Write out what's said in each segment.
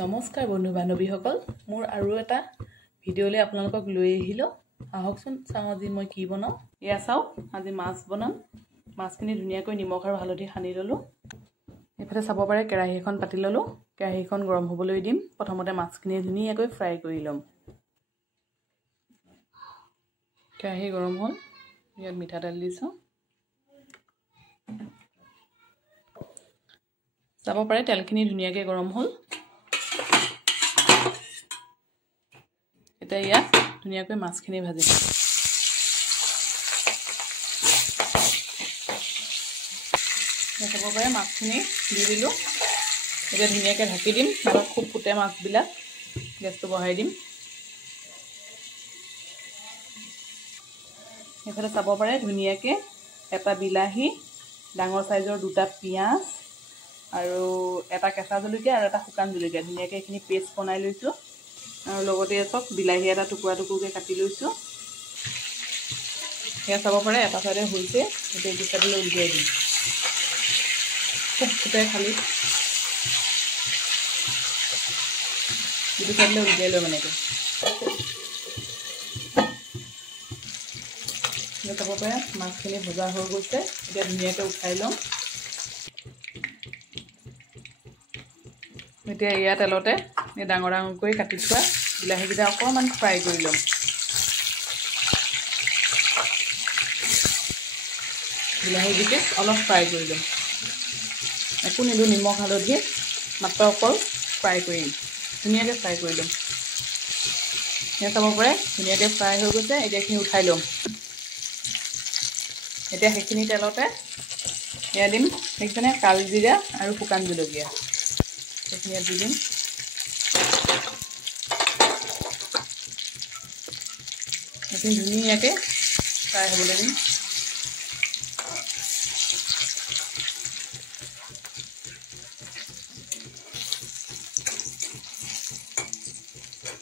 নমস্কাৰ বন্ধু বান্ধৱীসকল মোৰ আৰু এটা ভিডিঅ'লৈ আপোনালোকক লৈ আহিলো আহকচোন চাওঁ আজি মই কি বনাও এয়া চাও আজি মাছ বনাম মাছখিনি ধুনীয়াকৈ নিমখ আৰু হালধি সানি ললো এফালে চাব পাৰে কেৰাহী এখন পাতি ললো কেৰাহীখন গৰম হ'বলৈ দিম প্ৰথমতে মাছখিনি ধুনীয়াকৈ ফ্ৰাই কৰি লম কেৰাহী গৰম হ'ল ইয়াত মিঠাতেল দিছো চাব পাৰে তেলখিনি ধুনীয়াকৈ গৰম হ'ল এটা ইয়াত ধুনীয়াকৈ মাছখিনি ভাজি দিম চাব পাৰে মাছখিনি দি দিলো এটা ধুনীয়াকৈ ঢাকি দিম আৰু খুব ফুটে মাছবিলাক গেছটো বঢ়াই দিম এফালে চাব পাৰে ধুনীয়াকৈ এটা বিলাহী ডাঙৰ সাইজৰ দুটা পিয়াজ আৰু এটা কেঁচা জলকীয়া আৰু এটা শুকান জলকীয়া ধুনীয়াকৈ এখিনি পেষ্ট বনাই লৈছো আৰু লগতে একক বিলাহী এটা টুকুৰা টুকুৰকৈ কাটি লৈছো এয়া চাব পাৰে এটা সাইডে হৈছে এটা পিছলৈ উলিয়াই দিম খুব ফুটে খালি ইটো সাইডলৈ উলিয়াই লৈ মানে চাব পাৰে মাছখিনি ভজা হৈ গৈছে এতিয়া ধুনীয়াকৈ উঠাই লম এতিয়া ইয়া তেলতে এই ডাঙৰ ডাঙৰকৈ কাটি থোৱা বিলাহীকেইটা অকণমান ফ্ৰাই কৰি লম বিলাহীকেইটা অলপ ফ্ৰাই কৰি লম একো নিদো নিমখ হালধি মাত্ৰ অকল ফ্ৰাই কৰিম ধুনীয়াকৈ ফ্ৰাই কৰি লম এয়া চাব পাৰে ধুনীয়াকৈ ফ্ৰাই হৈ গৈছে এতিয়া এইখিনি উঠাই লম এতিয়া সেইখিনি তেলতে এয়া দিম সেইকাৰণে কালজিৰা আৰু শুকান জলকীয়া সেইখিনি দি দিম সেইখিনি ধুনীয়াকৈ ফ্ৰাই হ'বলৈ দিম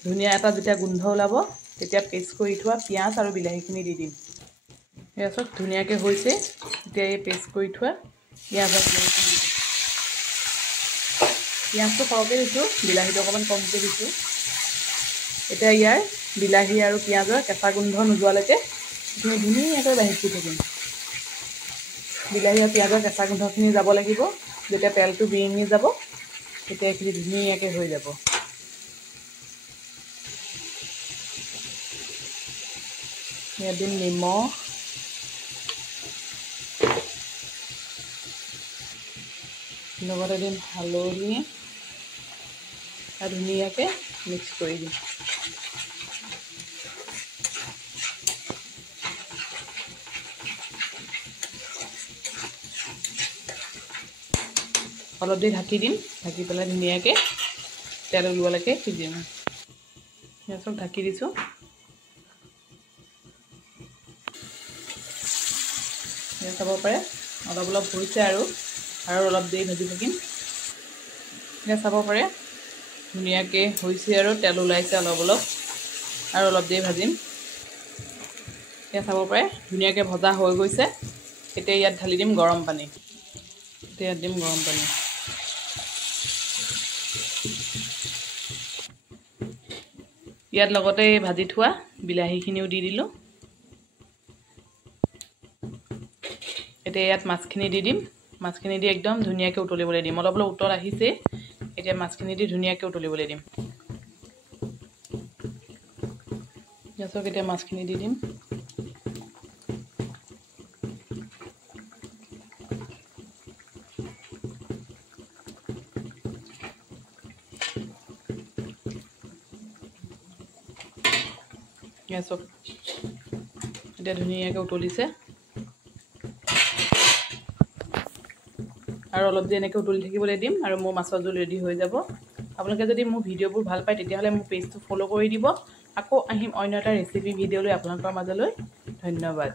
ধুনীয়া এটা যেতিয়া গোন্ধ ওলাব তেতিয়া পেষ্ট কৰি থোৱা পিঁয়াজ আৰু বিলাহীখিনি দি দিম এয়া চব ধুনীয়াকৈ হৈছে এতিয়া এই পেষ্ট কৰি থোৱা পিঁয়াজ আৰু বিলাহীখিনি দি দিম পিঁয়াজটো সৰহকৈ দিছোঁ বিলাহীটো অকণমান কমকৈ দিছোঁ এতিয়া ইয়াৰ বিলাহী আৰু পিঁয়াজৰ কেঁচা গোন্ধ নোযোৱালৈকে এইখিনি ধুনীয়াকৈ ভাজি থাকিম বিলাহী আৰু পিঁয়াজৰ কেঁচা গোন্ধখিনি যাব লাগিব যেতিয়া তেলটো বিৰিঙি যাব তেতিয়া এইখিনি ধুনীয়াকৈ হৈ যাব ইয়াত দিম নিমখ লগতে দিম হালধি আৰু ধুনীয়াকৈ মিক্স কৰি দিম অলপ দি ঢাকি দিম ঢাকি পেলাই ধুনীয়াকৈ তেল ওলোৱালৈকে সিজিম চব ঢাকি দিছোঁ চাব পাৰে অলপ অলপ হৈছে আৰু অলপ দেৰি ভাজি থাকিম এতিয়া চাব পাৰে ধুনীয়াকৈ হৈছে আৰু তেল ওলাইছে অলপ অলপ আৰু অলপ দেৰি ভাজিম এতিয়া চাব পাৰে ধুনীয়াকৈ ভজা হৈ গৈছে এতিয়া ইয়াত ঢালি দিম গৰম পানী এতিয়া ইয়াত দিম গৰম পানী ইয়াত লগতে ভাজি থোৱা বিলাহীখিনিও দি দিলোঁ এতিয়া ইয়াত মাছখিনি দি দিম মাছখিনি দি একদম ধুনীয়াকৈ উতলিবলৈ দিম অলপ অলপ উতল আহিছে এতিয়া মাছখিনি দি ধুনীয়াকৈ উতলিবলৈ দিম গেছক এতিয়া মাছখিনি দি দিম গেছক এতিয়া ধুনীয়াকৈ উতলিছে আৰু অলপ দেৰি এনেকৈ উতলি থাকিবলৈ দিম আৰু মোৰ মাছৰ জোল ৰেডি হৈ যাব আপোনালোকে যদি মোৰ ভিডিঅ'বোৰ ভাল পায় তেতিয়াহ'লে মোৰ পেজটো ফ'ল' কৰি দিব আকৌ আহিম অন্য এটা ৰেচিপি ভিডিঅ'লৈ আপোনালোকৰ মাজলৈ ধন্যবাদ